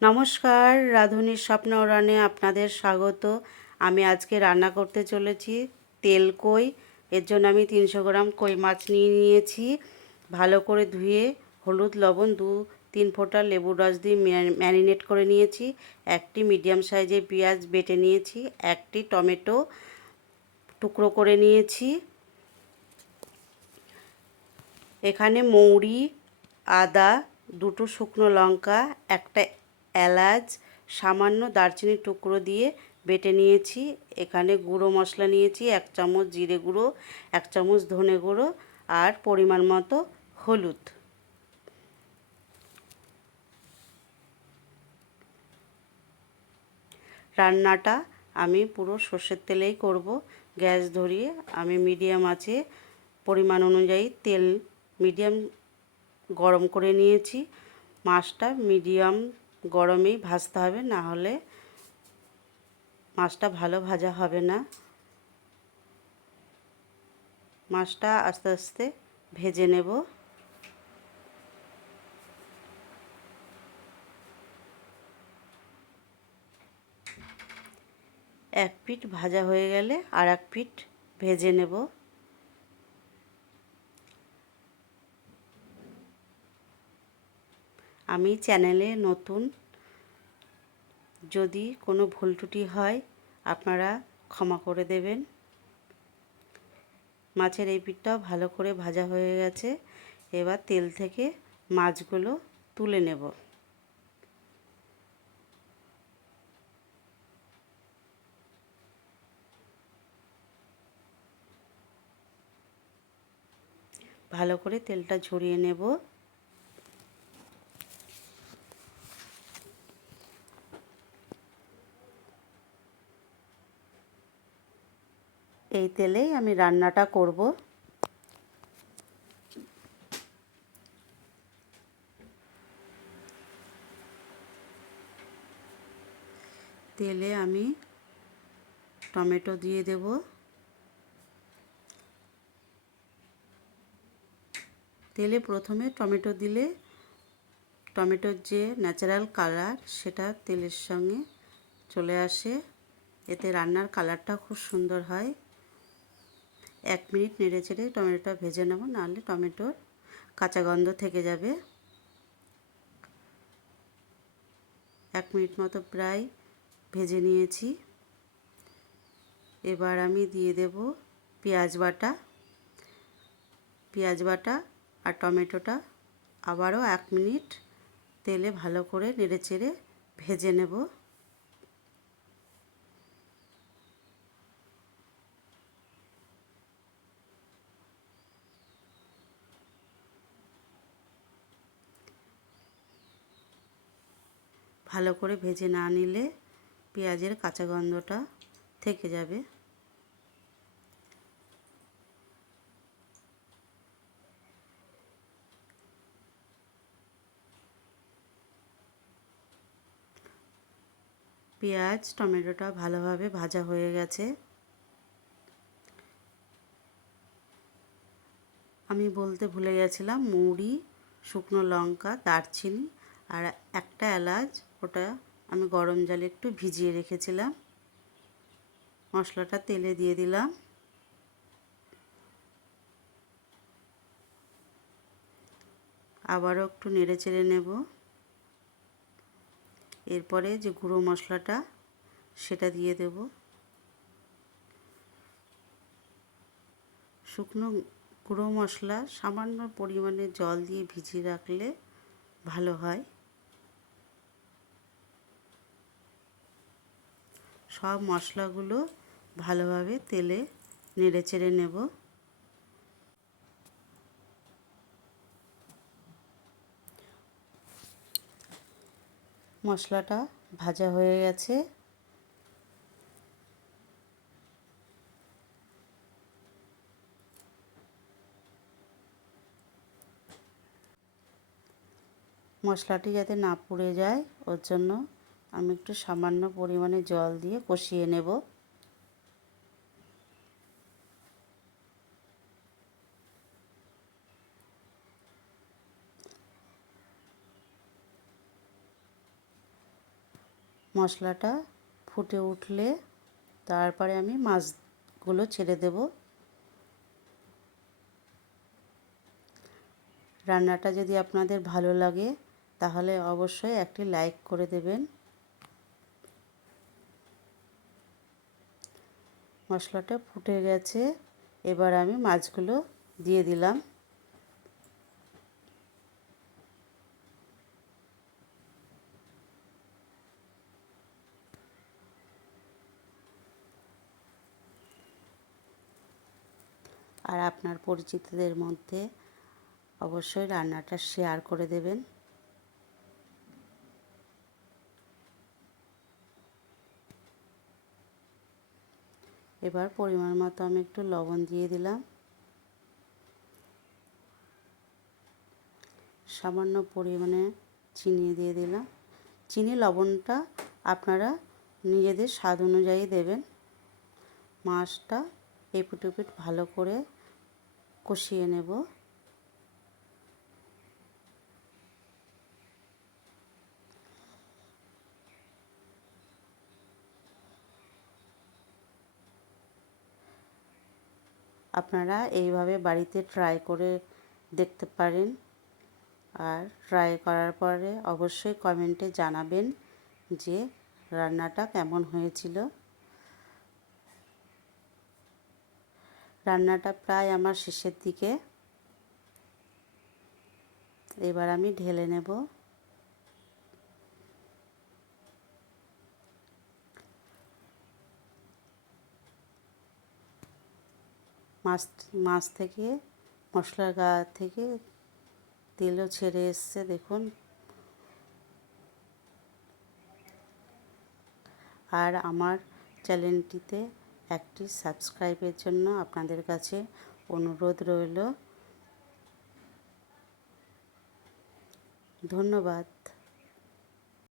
নমস্কার, রাঁধুনির স্বপ্ন উড়ানে আপনাদের স্বাগত। আমি আজকে রান্না করতে চলেছি তেল কই। এর জন্য আমি 300 গ্রাম কই মাছ নিয়ে নিয়েছি। ভালো করে ধুয়ে হলুদ লবণ 2-3 ফোঁটা লেবুর রস দিয়ে ম্যারিনেট করে নিয়েছি। একটি মিডিয়াম সাইজের পেঁয়াজ বেটে নিয়েছি। একটি টমেটো টুকরো করে নিয়েছি। এখানে মৌরি, আদা, 2টো শুকনো লঙ্কা, একটা এলাচ, সামান্য দারচিনির টুকরো দিয়ে বেটে নিয়েছি। এখানে গুঁড়ো মশলা নিয়েছি 1 চামচ জিরে গুঁড়ো, 1 চামচ ধনে গুঁড়ো আর পরিমাণ মতো হলুদ। রান্নাটা আমি পুরো সর্ষের তেলেই করব। গ্যাস ধরিয়ে আমি মিডিয়াম আঁচে পরিমাণ অনুযায়ী তেল মিডিয়াম গরম করে নিয়েছি। মাছটা মিডিয়াম গরমেই ভাজতে হবে, না হলে মাছটা ভালো ভাজা হবে না। মাছটা আস্তে আস্তে ভেজে নেব। এক পিঠ ভাজা হয়ে গেলে আর এক পিঠ ভেজে নেব। আমি চ্যানেলে নতুন, যদি কোনো ভুল ত্রুটি হয় আপনারা ক্ষমা করে দেবেন। মাছের এই পিঠটাও ভালো করে ভাজা হয়ে গেছে। এবার তেল থেকে মাছগুলো তুলে নেব। ভালো করে তেলটা ঝরিয়ে নেব। এই তেলেই আমি রান্নাটা করব। তেলে আমি টমেটো দিয়ে দেব। তেলে প্রথমে টমেটো দিলে টমেটোর যে ন্যাচারাল কালার সেটা তেলের সঙ্গে চলে আসে। এতে রান্নার কালারটা খুব সুন্দর হয়। 1 মিনিট নেড়ে চেড়ে টমেটোটা ভেজে নেব, নাহলে টমেটোর কাঁচা গন্ধ থেকে যাবে। 1 মিনিট মতো প্রায় ভেজে নিয়েছি। এবার আমি দিয়ে দেব পেঁয়াজ বাটা। পেঁয়াজ বাটা আর টমেটোটা আবারও 1 মিনিট তেলে ভালো করে নেড়ে চেড়ে ভেজে নেব। ভালো করে ভেজে না নিলে পেঁয়াজের কাঁচা গন্ধটা থেকে যাবে। পেঁয়াজ টমেটোটা ভালোভাবে ভাজা হয়ে গেছে। আমি বলতে ভুলে গেছিলাম, মৌরি, শুকনো লঙ্কা, দারচিনি আর একটা এলাচ, ওটা আমি গরম জলে একটু ভিজিয়ে রেখেছিলাম। মশলাটা তেলে দিয়ে দিলাম। আবারও একটু নেড়ে চেড়ে নেব। এরপরে যে গুঁড়ো মশলাটা সেটা দিয়ে দেব। শুকনো গুঁড়ো মশলা সামান্য পরিমাণে জল দিয়ে ভিজিয়ে রাখলে ভালো হয়। সব মশলাগুলো ভালোভাবে তেলে নেড়ে চেড়ে নেব। মশলাটা ভাজা হয়ে গেছে। মশলাটি যাতে না পুড়ে যায় ওর জন্য আমি একটু সামান্য পরিমাণে জল দিয়ে কষিয়ে নেব। মশলাটা ফুটে উঠলে তারপরে আমি মাছগুলো ছেড়ে দেব। রান্নাটা যদি আপনাদের ভালো লাগে তাহলে অবশ্যই একটি লাইক করে দেবেন। মশলাটা ফুটে গেছে, এবার আমি মাছগুলো দিয়ে দিলাম। আর আপনার পরিচিতদের মধ্যে অবশ্যই রান্নাটা শেয়ার করে দেবেন। এবার পরিমাণ মতো আমি একটু লবণ দিয়ে দিলাম। সামান্য পরিমাণে চিনি দিয়ে দিলাম। চিনি লবণটা আপনারা নিজেদের স্বাদ অনুযায়ী দেবেন। মাছটা এপিট ওপিট ভালো করে কষিয়ে নেব। আপনারা এইভাবে বাড়িতে ট্রাই করে দেখতে পারেন। আর ট্রাই করার পরে অবশ্যই কমেন্টে জানাবেন যে রান্নাটা কেমন হয়েছিল। রান্নাটা প্রায় আমার শেষের দিকে। এবার আমি ঢেলে নেব। মাছ থেকে মশলার গা থেকে তেলও ছেড়ে এসছে দেখুন। আর আমার চ্যানেলটিতে একটি সাবস্ক্রাইবের জন্য আপনাদের কাছে অনুরোধ রইল। ধন্যবাদ।